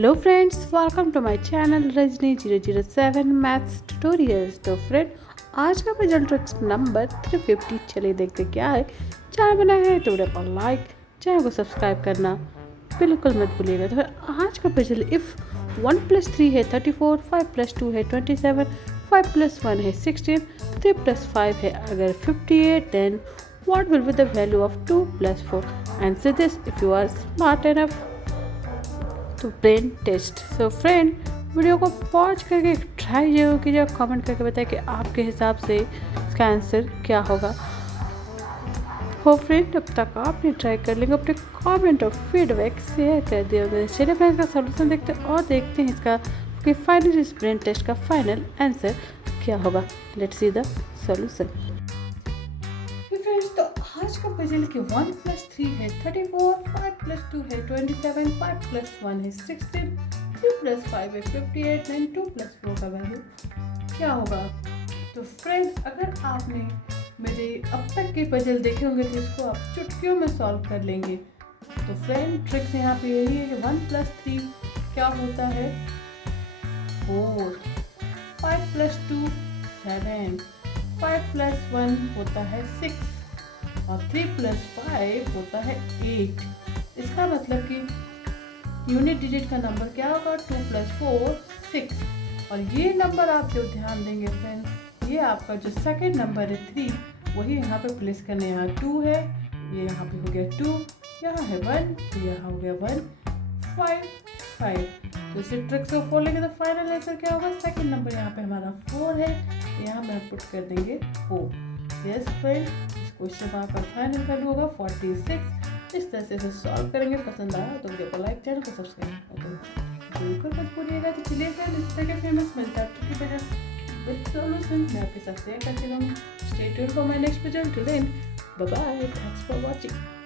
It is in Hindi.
Hello friends, welcome to my channel Rajni 007 maths tutorials. तो फ्रेंड, आज का पजल ट्रिक्स नंबर 350। चलिए देखते क्या है। चैनल बना है तो वीडियो को लाइक, चैनल को सब्सक्राइब करना बिल्कुल मत भूलिएगा। तो फिर आज का पजल, इफ़ 1 + 3 है 34, 5 + 2 है 27, 5 + 1 है 16, 3 + 5 है अगर 58, then what will be the value of 2 + 4? Answer this if you are smart enough तो brain test. So friend, video को पॉज करके ट्राई जरूर कीजिए और कमेंट करके बताएं कि आपके हिसाब से इसका आंसर क्या होगा। हो फ्रेंड, अब तक आपने ट्राई कर लेंगे, अपने कमेंट और फीडबैक शेयर कर दिया होगा। चलिए फ्रेंड, इसका सोल्यूशन देखते हैं और देखते हैं इसका कि फाइनल इस ब्रेन टेस्ट का फाइनल आंसर क्या होगा। Let's see the solution. Friends, तो आज का पजल के 1 + 3 है 34, 5 + 2 है 27, 5 + 1 है 16, 3 + 5 है 58, एंड 2 + 4 का वैल्यू क्या होगा। तो फ्रेंड्स, अगर आपने मेरे अब तक के पजल देखे होंगे तो इसको आप चुटकियों में सॉल्व कर लेंगे। तो फ्रेंड, ट्रिक्स यहाँ पे यही है कि 1 + 3 क्या होता है 4, 5 + 2 7, 5 + 1 होता है 6 और 3 + 5 होता है 8। इसका मतलब कि यूनिट डिजिट का नंबर क्या होगा 2 + 4 6। और ये नंबर आप जो ध्यान देंगे फ्रेंड्स, ये आपका जो सेकंड नंबर है 3, वही यहाँ पे प्लेस करने। यहाँ 2 है, ये यहाँ पे हो गया 2, यहाँ है 1, तो यहाँ हो गया 1 5 5। तो इसे ट्रिक्स को खोलेंगे तो फाइनल आंसर क्या होगा। सेकंड नंबर यहाँ पे हमारा 4 है, यहाँ पे पुट कर देंगे 4। यस फ्रेंड, क्वेश्चन आपका फाइनल वैल्यू होगा 46। इस तरह से इसे सॉल्व करेंगे। पसंद आया तो वीडियो को लाइक, चैनल को सब्सक्राइब बिल्कुल मत भूलिएगा। तो चलिए फ्रेंड, इस तरह के फेमस मिलता है की वजह विद सॉल्यूशन मैं आपके साथ शेयर करती रहूँगी। Stay tuned for my next video. Till then, bye bye, thanks for watching.